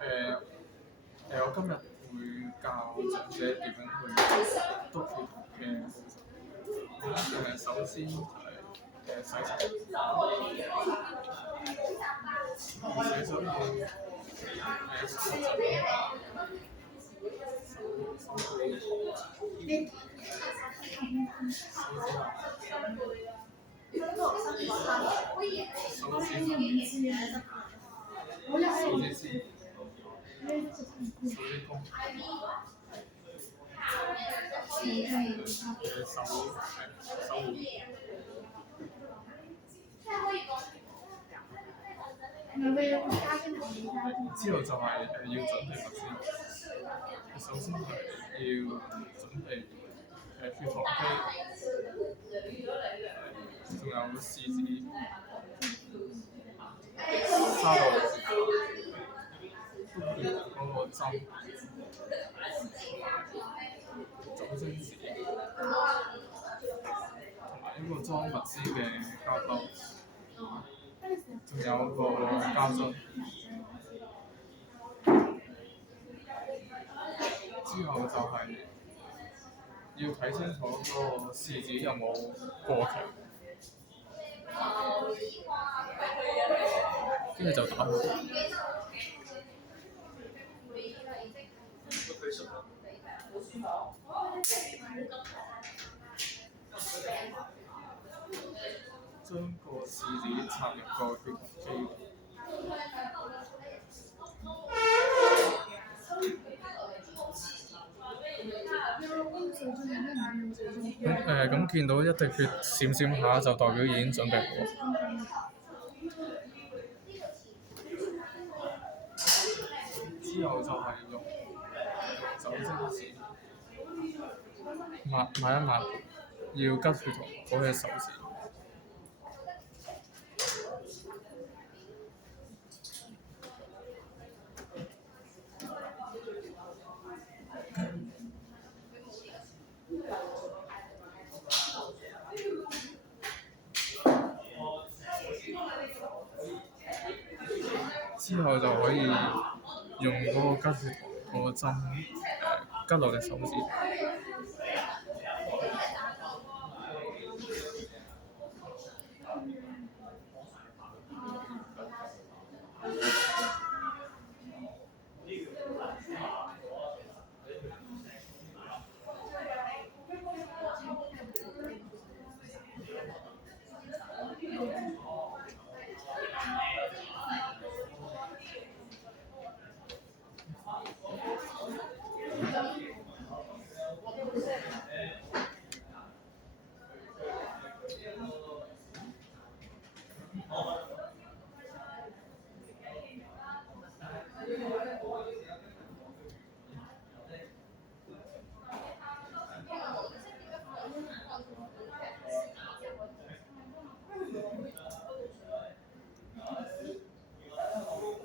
誒我今日會教長者點樣去督血糖嘅步驟。首先就係洗手，洗手要濕陣，手指公，手之後就係要準備物先。首先係要準備血糖機，仲有試紙、沙律、篤血糖嗰個針、酒精紙，同埋一個裝物資嘅膠兜，仲有個膠樽。之後就係要睇清楚嗰個試紙有冇過期，跟住就打開。將個試紙插入個血糖機。咁見到一滴血閃閃下，就代表已經準備好。之後就係用酒精紙抹一抹，要拮血糖嗰隻手指。之後就可以用嗰個拮血糖嗰個針拮落隻手指。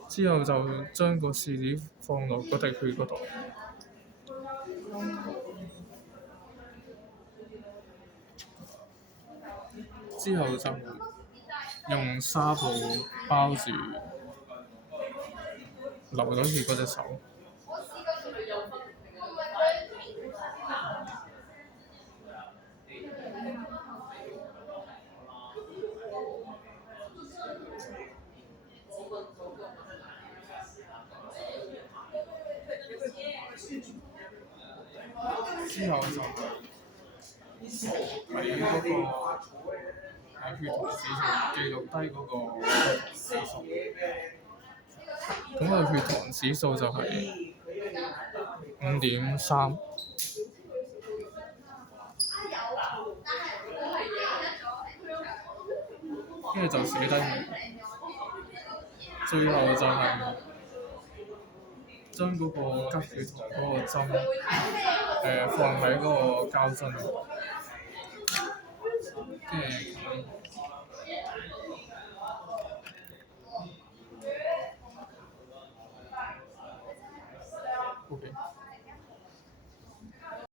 之後就將個試紙放落嗰滴血嗰度，之後就用紗布包住流咗血嗰隻手。之後就喺嗰個血糖指數記錄低嗰個指數，咁個血糖指數就係5.3，跟住就寫低佢，最後就係將嗰個拮血糖嗰個針放喺嗰個膠樽度。